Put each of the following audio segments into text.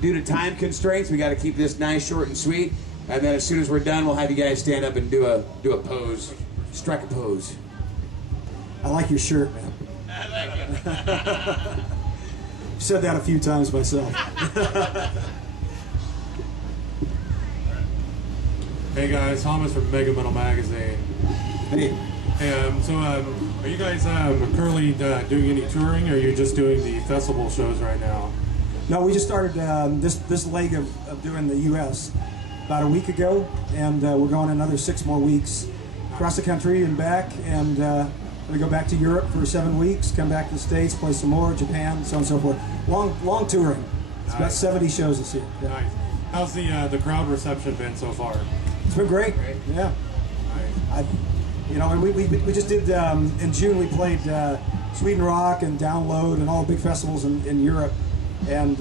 Due to time constraints, we got to keep this nice, short, and sweet. And then as soon as we're done, we'll have you guys stand up and do a pose, strike a pose. I like your shirt, man. Said that a few times myself. Hey guys, Thomas from Mega Metal Magazine. Hey. Hey, are you guys currently doing any touring, or are you just doing the festival shows right now? No, we just started this leg of doing the U.S. about a week ago, and we're going another 6 more weeks across the country and back, and we go back to Europe for 7 weeks, come back to the States, play some more, Japan, so on and so forth. Long touring. It's about 70 shows this year. Yeah. Nice. How's the crowd reception been so far? It's been great. Yeah. Nice. And we just did in June. We played Sweden Rock and Download and all the big festivals in Europe, and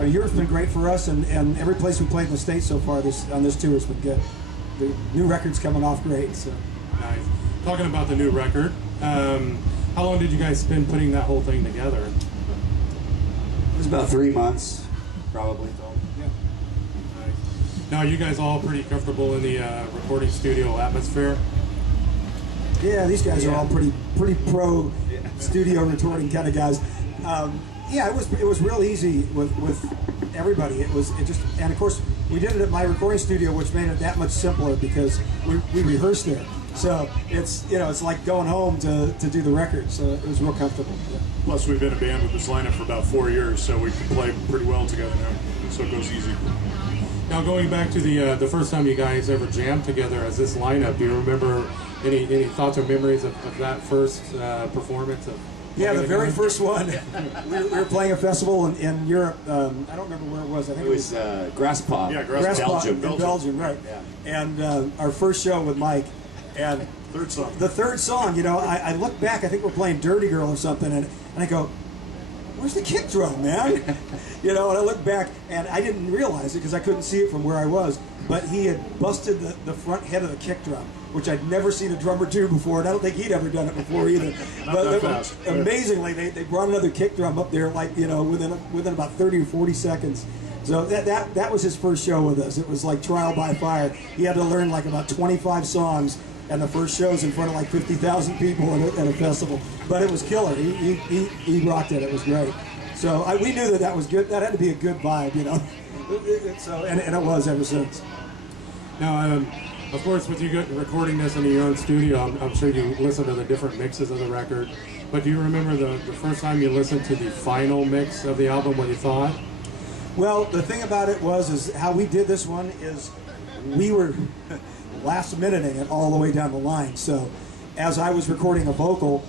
Europe's been great for us, and every place we played in the States so far on this tour has been good. The new record's coming off great. So. Nice. Talking about the new record, how long did you guys spend putting that whole thing together? It was about 3 months, probably. Yeah. Nice. Now, are you guys all pretty comfortable in the recording studio atmosphere? Yeah, these guys are all pretty pro studio recording kind of guys. Yeah, it was real easy with everybody. And of course we did it at my recording studio, which made it that much simpler because we rehearsed there. So it's like going home to do the record. So it was real comfortable. Yeah. Plus, we've been a band with this lineup for about 4 years, so we can play pretty well together now. So it goes easy. Now, going back to the first time you guys ever jammed together as this lineup, do you remember any thoughts or memories of that first performance? Yeah, the very first one. we were playing a festival in Europe. I don't remember where it was. I think it was Grasspop. Yeah, Grasspop in Belgium, right? Yeah. And our first show with Mike, and the third song. I look back. I think we're playing Dirty Girl or something, and I go, "Where's the kick drum, man?" And I look back, and I didn't realize it because I couldn't see it from where I was. But he had busted the front head of the kick drum, which I'd never seen a drummer do before, and I don't think he'd ever done it before either. But fast. Amazingly, they brought another kick drum up there, like within about 30 or 40 seconds. So that was his first show with us. It was like trial by fire. He had to learn like about 25 songs, and the first show's in front of like 50,000 people at a festival. But it was killer. He rocked it. It was great. So we knew that was good. That had to be a good vibe, So and it was ever since. Now, of course, with you recording this in your own studio, I'm sure you listen to the different mixes of the record. But do you remember the first time you listened to the final mix of the album, what you thought? Well, the thing about it is how we did this one is we were last minuting it all the way down the line. So as I was recording a vocal,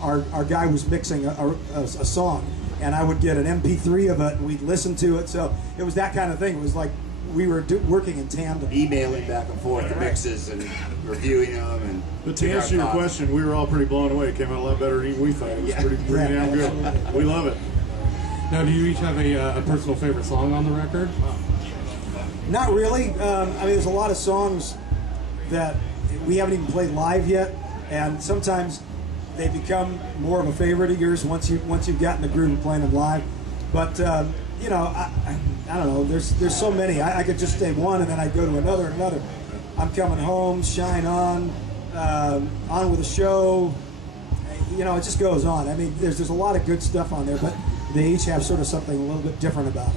our guy was mixing a song, and I would get an MP3 of it, and we'd listen to it. So it was that kind of thing. It was like we were working in tandem. Emailing back and forth the mixes and reviewing them. But to answer your question, we were all pretty blown away. It came out a lot better than we thought. It was pretty damn good. We love it. Now, do you each have a personal favorite song on the record? Not really. There's a lot of songs that we haven't even played live yet, and sometimes they become more of a favorite of yours once you've gotten the groove of playing them live. But I don't know. There's so many. I could just say one, and then I'd go to another and another. I'm Coming Home, Shine On, On with the Show. It just goes on. There's a lot of good stuff on there, but they each have sort of something a little bit different about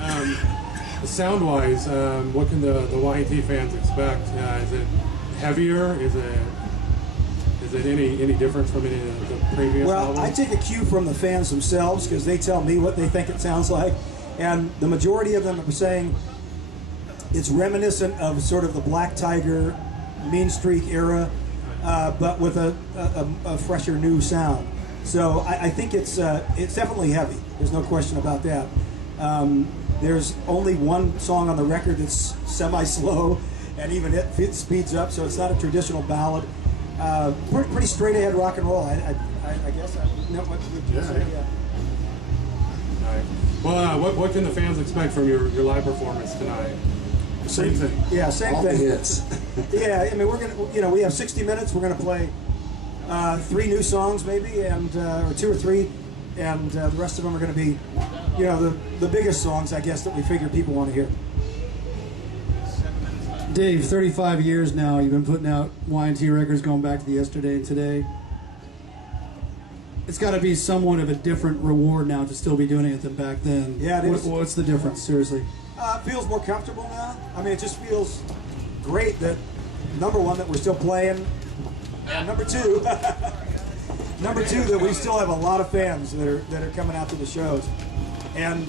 it. Sound-wise, what can the YT fans expect? Is it heavier? Is it any difference from any of the previous albums? I take a cue from the fans themselves because they tell me what they think it sounds like, and the majority of them are saying it's reminiscent of sort of the Black Tiger, Mean Streak era, but with a fresher new sound. So I think it's definitely heavy. There's no question about that. There's only one song on the record that's semi-slow, and even it speeds up, so it's not a traditional ballad. Pretty straight-ahead rock and roll. I guess I know what you say. Yeah. All right. Well, what can the fans expect from your live performance tonight? Same thing. Yeah, same all thing. The hits. Yeah, we're gonna, we have 60 minutes. We're gonna play 3 new songs maybe, and or 2 or 3, and the rest of them are going to be, you know, the biggest songs, I guess, that we figure people want to hear. Dave, 35 years now, you've been putting out Y&T records going back to the Yesterday and Today. It's got to be somewhat of a different reward now to still be doing it than back then. Yeah, it is. What's the difference, seriously? It feels more comfortable now. I mean, it just feels great that, number one, that we're still playing, and number two, that we still have a lot of fans that are coming out to the shows, and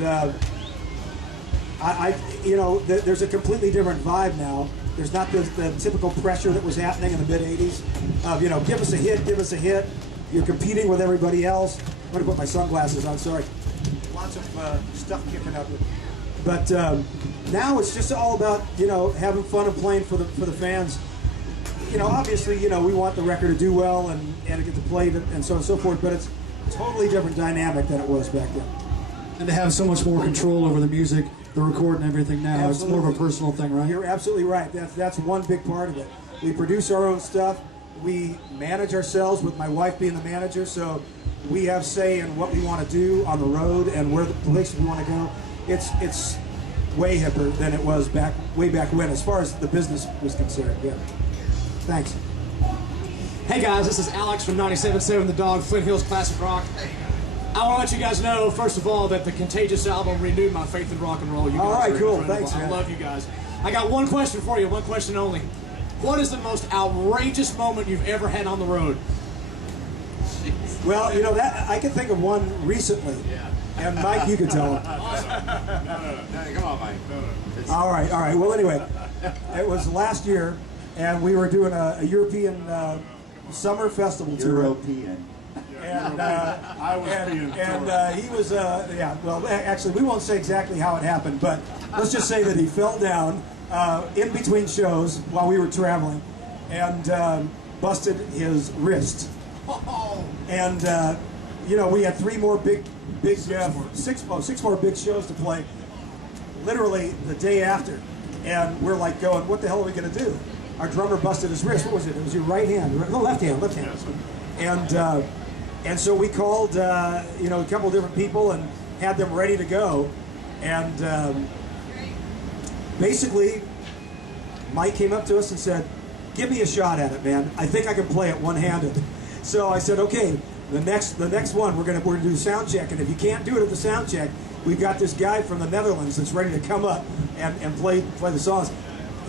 you know, there's a completely different vibe now. There's not the typical pressure that was happening in the mid '80s of, you know, give us a hit, give us a hit. You're competing with everybody else. I'm going to put my sunglasses on, sorry. Lots of stuff kicking up. But now it's just all about, you know, having fun and playing for the fans. You know, obviously, you know, we want the record to do well and to get to play and so on and so forth, but it's a totally different dynamic than it was back then. And to have so much more control over the music, the recording, everything now. Absolutely. It's more of a personal thing, right? You're absolutely right. That's one big part of it. We produce our own stuff. We manage ourselves, with my wife being the manager, so we have say in what we want to do on the road and where the places we want to go. It's way hipper than it was way back when, as far as the business was concerned. Yeah. Thanks. Hey guys, this is Alex from 97.7 The Dog, Flint Hills Classic Rock. I want to let you guys know, first of all, that the Contagious album renewed my faith in rock and roll. You guys all right, are cool. incredible. Thanks, man. I love you guys. I got one question for you, one question only. What is the most outrageous moment you've ever had on the road? Well, you know, that I can think of one recently. And Mike, you can tell him. Come on, Mike. All right. Well, anyway, it was last year, and we were doing a European summer festival tour. European. And I was being he was, yeah, well, actually, we won't say exactly how it happened, but let's just say that he fell down in between shows while we were traveling and busted his wrist. And, you know, we had six more big shows to play literally the day after. And we're like going, what the hell are we going to do? Our drummer busted his wrist. What was it? It was your right hand. No, left hand. And so we called, you know, a couple different people and had them ready to go. And basically, Mike came up to us and said, give me a shot at it, man. I think I can play it one-handed. So I said, okay, the next one, we're gonna do sound check. And if you can't do it at the sound check, we've got this guy from the Netherlands that's ready to come up and play the songs.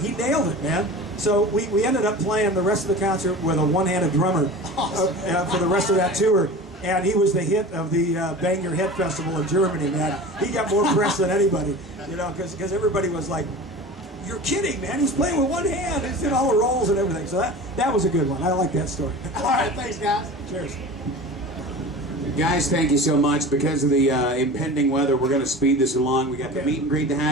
He nailed it, man. So we ended up playing the rest of the concert with a one-handed drummer for the rest of that tour. And he was the hit of the Bang Your Head Festival in Germany, man. He got more press than anybody, you know, because everybody was like, you're kidding, man. He's playing with one hand. He's doing all the rolls and everything. So that was a good one. I like that story. All right, thanks, guys. Cheers. Guys, thank you so much. Because of the impending weather, we're going to speed this along. We got the meet and greet to happen.